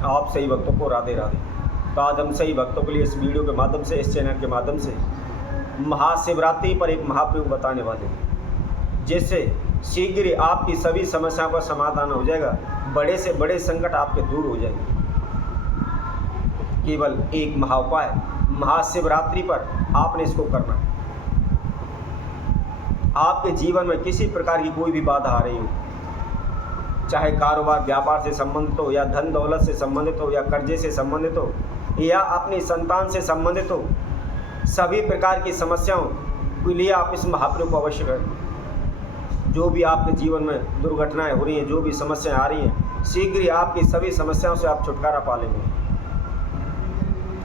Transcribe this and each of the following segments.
आप सही भक्तों को राधे राधे। तो आज हम सही भक्तों के लिए इस वीडियो के माध्यम से, इस चैनल के माध्यम से महाशिवरात्रि पर एक महाप्रयोग बताने वाले हैं, जिससे शीघ्र ही आपकी सभी समस्याओं का समाधान हो जाएगा, बड़े से बड़े संकट आपके दूर हो जाएंगे। केवल एक महाउपाय, महाशिवरात्रि पर आपने इसको करना है। आपके जीवन में किसी प्रकार की कोई भी बाधा आ रही हो, चाहे कारोबार व्यापार से संबंधित हो, या धन दौलत से संबंधित हो, या कर्जे से संबंधित हो, या अपनी संतान से संबंधित हो, सभी प्रकार की समस्याओं के लिए आप इस महाप्रयोग को अवश्य करें। जो भी आपके जीवन में दुर्घटनाएं हो रही हैं, जो भी समस्याएं आ रही हैं, शीघ्र ही आपकी सभी समस्याओं से आप छुटकारा पा लेंगे।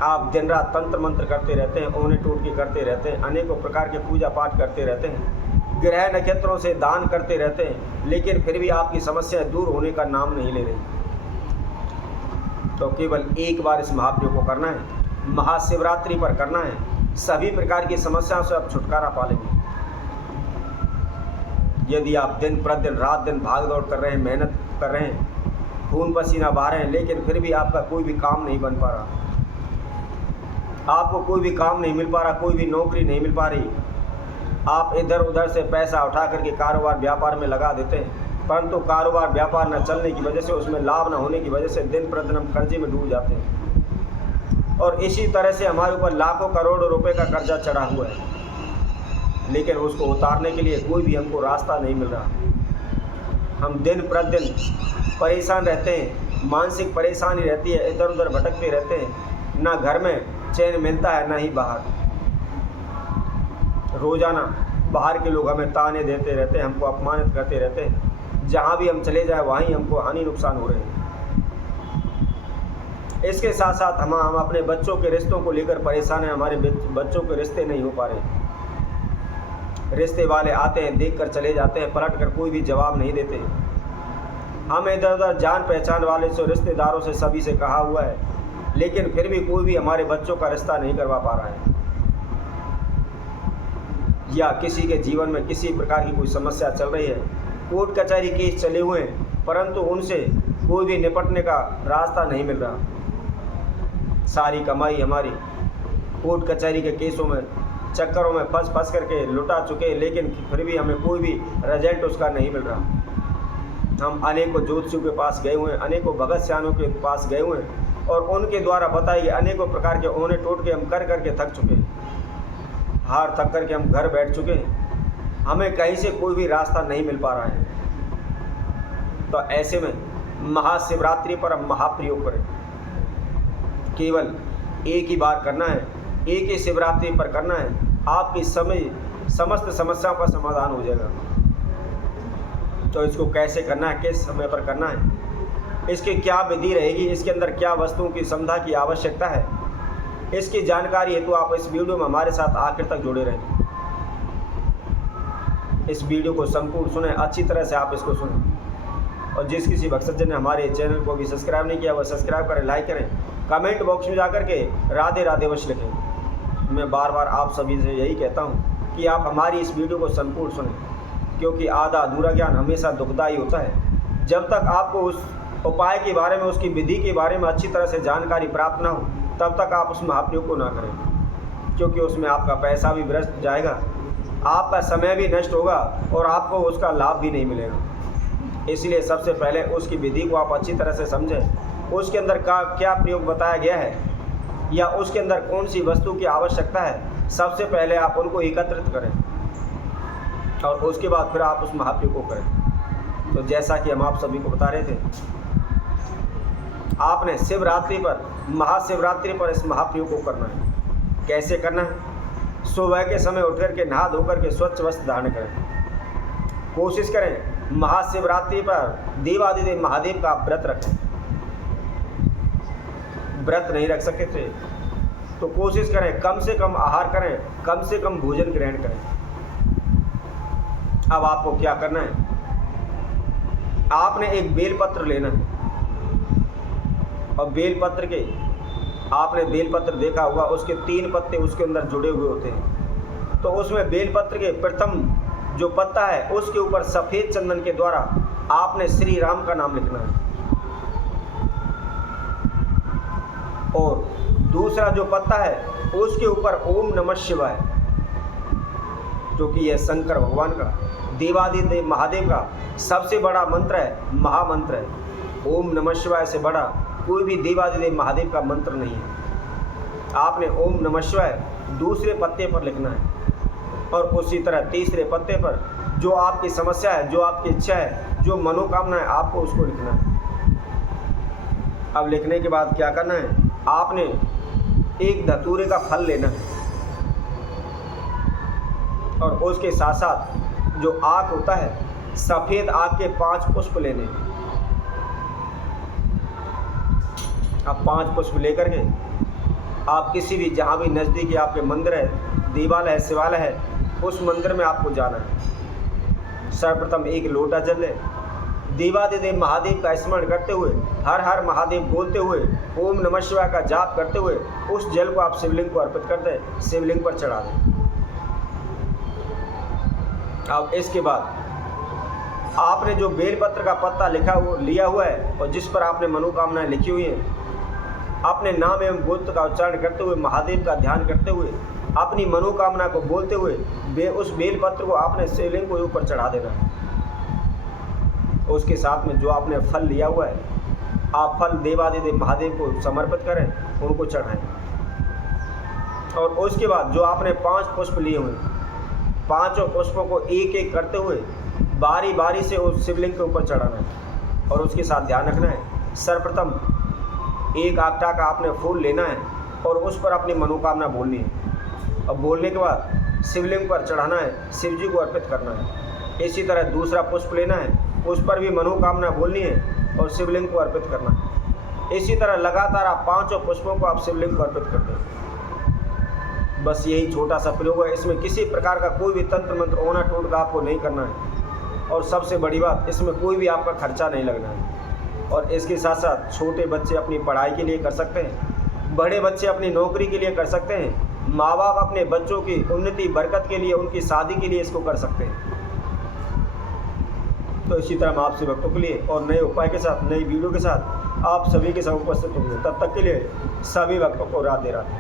आप दिन रात तंत्र मंत्र करते रहते हैं, ओने टोटके करते रहते हैं, अनेकों प्रकार के पूजा पाठ करते रहते हैं, ग्रह नक्षत्रों से दान करते रहते हैं, लेकिन फिर भी आपकी समस्याएं दूर होने का नाम नहीं ले रही। तो केवल एक बार इस महाप्रयोग को करना है, महाशिवरात्रि पर करना है, सभी प्रकार की समस्याओं से आप छुटकारा पा लेंगे। यदि आप दिन प्रतिदिन रात दिन भाग दौड़ कर रहे हैं, मेहनत कर रहे हैं, खून पसीना बहा रहे हैं, लेकिन फिर भी आपका कोई भी काम नहीं बन पा रहा, आपको कोई भी काम नहीं मिल पा रहा, कोई भी नौकरी नहीं मिल पा रही, आप इधर उधर से पैसा उठा करके कारोबार व्यापार में लगा देते हैं, परंतु कारोबार व्यापार न चलने की वजह से, उसमें लाभ न होने की वजह से दिन प्रतिदिन हम कर्जे में डूब जाते हैं। और इसी तरह से हमारे ऊपर लाखों करोड़ों रुपए का कर्जा चढ़ा हुआ है, लेकिन उसको उतारने के लिए कोई भी हमको रास्ता नहीं मिल रहा। हम दिन प्रतिदिन परेशान रहते हैं, मानसिक परेशानी रहती है, इधर उधर भटकते रहते हैं, ना घर में चैन मिलता है, ना ही बाहर। रोजाना बाहर के लोग हमें ताने देते रहते हैं, हमको अपमानित करते रहते हैं, जहाँ भी हम चले जाए वहीं हमको हानि नुकसान हो रहे हैं। इसके साथ साथ हम अपने बच्चों के रिश्तों को लेकर परेशान हैं, हमारे बच्चों के रिश्ते नहीं हो पा रहे। रिश्ते वाले आते हैं, देख कर चले जाते हैं, पलट कर कोई भी जवाब नहीं देते। हम इधर उधर जान पहचान वाले से, रिश्तेदारों से, सभी से कहा हुआ है, लेकिन फिर भी कोई भी हमारे बच्चों का रिश्ता नहीं करवा पा रहा है। या किसी के जीवन में किसी प्रकार की कोई समस्या चल रही है, कोर्ट कचहरी केस चले हुए हैं, परंतु उनसे कोई भी निपटने का रास्ता नहीं मिल रहा। सारी कमाई हमारी कोर्ट कचहरी के केसों में, चक्करों में फंस करके लुटा चुके हैं, लेकिन फिर भी हमें कोई भी रिजल्ट उसका नहीं मिल रहा। हम अनेकों ज्योतिषियों के पास गए हुए हैं, अनेकों भगत सियानों के पास गए हुए हैं, और उनके द्वारा बताए गए अनेकों प्रकार के ओने टोटके हम कर करके थक चुके हैं, हार थक करके हम घर बैठ चुके हैं, हमें कहीं से कोई भी रास्ता नहीं मिल पा रहा है। तो ऐसे में महाशिवरात्रि पर हम महाप्रयोग करें। केवल एक ही बार करना है, एक ही शिवरात्रि पर करना है, आपकी समस्त समस्याओं का समाधान हो जाएगा। तो इसको कैसे करना है, किस समय पर करना है, इसकी क्या विधि रहेगी, इसके अंदर क्या वस्तुओं की समझा की आवश्यकता है, इसकी जानकारी हेतु आप इस वीडियो में हमारे साथ आखिर तक जुड़े रहें। इस वीडियो को संपूर्ण सुने, अच्छी तरह से आप इसको सुनें। और जिस किसी भक्तजन ने हमारे चैनल को भी सब्सक्राइब नहीं किया, वह सब्सक्राइब करें, लाइक करें, कमेंट बॉक्स में जाकर के राधे राधे अवश्य लिखें। मैं बार बार आप सभी से यही कहता हूँ कि आप हमारी इस वीडियो को संपूर्ण सुनें, क्योंकि आधा अधूरा ज्ञान हमेशा दुखदायी होता है। जब तक आपको उस उपाय के बारे में, उसकी विधि के बारे में अच्छी तरह से जानकारी प्राप्त ना हो, तब तक आप उस महाप्रयोग को ना करें, क्योंकि उसमें आपका पैसा भी व्यर्थ जाएगा, आपका समय भी नष्ट होगा, और आपको उसका लाभ भी नहीं मिलेगा। इसलिए सबसे पहले उसकी विधि को आप अच्छी तरह से समझें, उसके अंदर का क्या प्रयोग बताया गया है, या उसके अंदर कौन सी वस्तु की आवश्यकता है, सबसे पहले आप उनको एकत्रित करें, और उसके बाद फिर आप उस महाप्रयोग को करें। तो जैसा कि हम आप सभी को बता रहे थे, आपने शिवरात्रि पर, महाशिवरात्रि पर इस महाप्रयोग को करना है। कैसे करना है? सुबह के समय उठ करके नहा धोकर के स्वच्छ वस्त्र धारण करें। कोशिश करें महाशिवरात्रि पर देवाधिदेव महादेव का व्रत रखें। व्रत नहीं रख सकते थे तो कोशिश करें कम से कम आहार करें, कम से कम भोजन ग्रहण करें। अब आपको क्या करना है, आपने एक बेलपत्र लेना है, और बेलपत्र के, आपने बेलपत्र देखा होगा, उसके 3 पत्ते उसके अंदर जुड़े हुए होते हैं। तो उसमें बेलपत्र के प्रथम जो पत्ता है, उसके ऊपर सफ़ेद चंदन के द्वारा आपने श्री राम का नाम लिखना है। और दूसरा जो पत्ता है उसके ऊपर ओम नमः शिवाय, जो कि यह शंकर भगवान का, देवादिदेव महादेव का सबसे बड़ा मंत्र है, महामंत्र है। ओम नमः शिवाय से बड़ा कोई भी देवादिदेव महादेव का मंत्र नहीं है। आपने ओम नमः शिवाय दूसरे पत्ते पर लिखना है और उसी तरह तीसरे पत्ते पर जो आपकी समस्या है, जो आपकी इच्छा है, जो मनोकामना है, आपको उसको लिखना है। अब लिखने के बाद क्या करना है, आपने एक धतूरे का फल लेना है और उसके साथ साथ जो आक होता है, सफ़ेद आक के 5 पुष्प लेने हैं। आप 5 पुष्प लेकर के आप किसी भी, जहाँ भी नज़दीकी आपके मंदिर है, देवालय है, शिवालय है, उस मंदिर में आपको जाना है। सर्वप्रथम एक लोटा जल ले, देवादिदेव महादेव का स्मरण करते हुए, हर हर महादेव बोलते हुए, ओम नमः शिवाय का जाप करते हुए उस जल को आप शिवलिंग को अर्पित कर दें, शिवलिंग पर चढ़ा दें। अब इसके बाद आपने जो बेलपत्र का पत्ता लिया हुआ है और जिस पर आपने मनोकामनाएं लिखी हुई हैं, अपने नाम एवं गोत्र का उच्चारण करते हुए, महादेव का ध्यान करते हुए, अपनी मनोकामना को बोलते हुए उस बेलपत्र को आपने शिवलिंग को ऊपर चढ़ा देना है। उसके साथ में जो आपने फल लिया हुआ है, आप फल देवादिदेव महादेव को समर्पित करें, उनको चढ़ाएं। और उसके बाद जो आपने 5 पुष्प लिए हुए, 5 पुष्पों को एक एक करते हुए बारी बारी से उस शिवलिंग के ऊपर चढ़ाना है। और उसके साथ ध्यान रखना है, सर्वप्रथम एक आगटा का आपने फूल लेना है और उस पर अपनी मनोकामना बोलनी है। और बोलने के बाद शिवलिंग पर चढ़ाना है, शिव जी को अर्पित करना है। इसी तरह दूसरा पुष्प लेना है, उस पर भी मनोकामना बोलनी है और शिवलिंग को अर्पित करना है। इसी तरह लगातार आप 5 पुष्पों को आप शिवलिंग को अर्पित कर दें। बस यही छोटा सा प्रयोग है, इसमें किसी प्रकार का कोई भी तंत्र मंत्र ओना टोटका आपको नहीं करना है। और सबसे बड़ी बात, इसमें कोई भी आपका खर्चा नहीं लगना है। और इसके साथ साथ छोटे बच्चे अपनी पढ़ाई के लिए कर सकते हैं, बड़े बच्चे अपनी नौकरी के लिए कर सकते हैं, माँ बाप अपने बच्चों की उन्नति बरकत के लिए, उनकी शादी के लिए इसको कर सकते हैं। तो इसी तरह हम आपसे भक्तों के लिए और नए उपाय के साथ, नई वीडियो के साथ आप सभी के साथ उपस्थित होंगे। तब तक के लिए सभी भक्तों को राधे राधे।